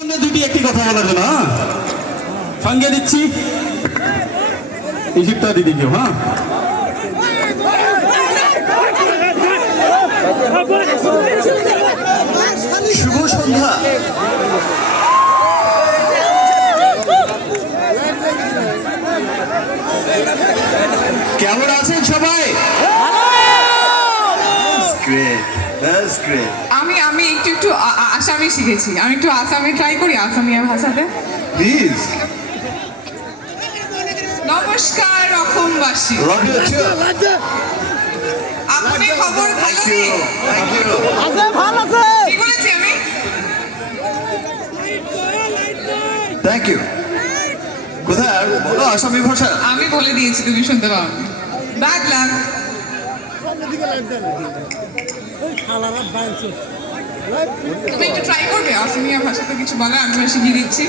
দুটি একটি কথা বলার জন্য সঙ্গে দিচ্ছি ইজিপ্টটা দিদি কেউ শুভ সন্ধ্যা। কেমন আছেন সবাই? আমি আমি একটু একটু আসামি শিখেছি। আমি একটু আসামি ট্রাই করি, আসামি ভাষাতে। প্লিজ। নমস্কার রকমবাসী, আপনি খবর ভালো নেই? কি বলেছি আমি? Thank you. কোথায় বলো আসামি ভাষা? আমি বলে দিয়েছি, তুমি শুনতে পাও। Bad luck. তুমি একটু ট্রাই করবে আসামিয়া ভাষাতে কিছু বলার? আমি শিখিয়ে দিচ্ছি।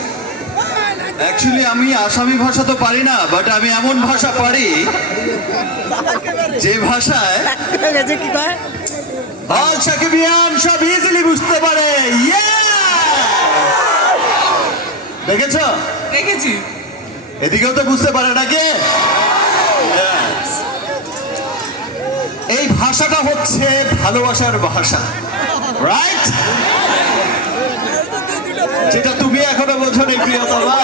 অ্যাকচুয়ালি আমি আসামি ভাষা তো পারি না, বাট আমি এমন ভাষা পারি যে ভাষায় অল সাকিবিয়ান সব ইজিলি বুঝতে পারে। দেখেছো? দেখেছি। এদিকেও তো বুঝতে পারে নাকি? এই ভাষাটা হচ্ছে ভালোবাসার ভাষা, রাইট? যেটা তুমি এখনো বোঝো নি প্রিয়তমা।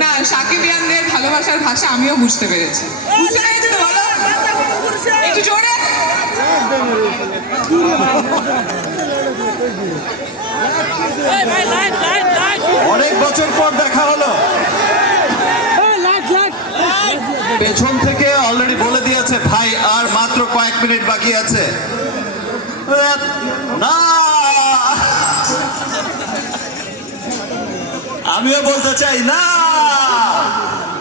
না, সাকিবিয়ানদের ভালোবাসার ভাষা আমিও বুঝতে পেরেছি। বুঝতে পেরেছি তো? বলো একটু জোরে। অনেক বছর পর দেখা হলো। পেছন থেকে অলরেডি বলে দিয়েছে ভাই আর মাত্র কয়েক মিনিট বাকি আছে। না, আমিও বলতে চাই না।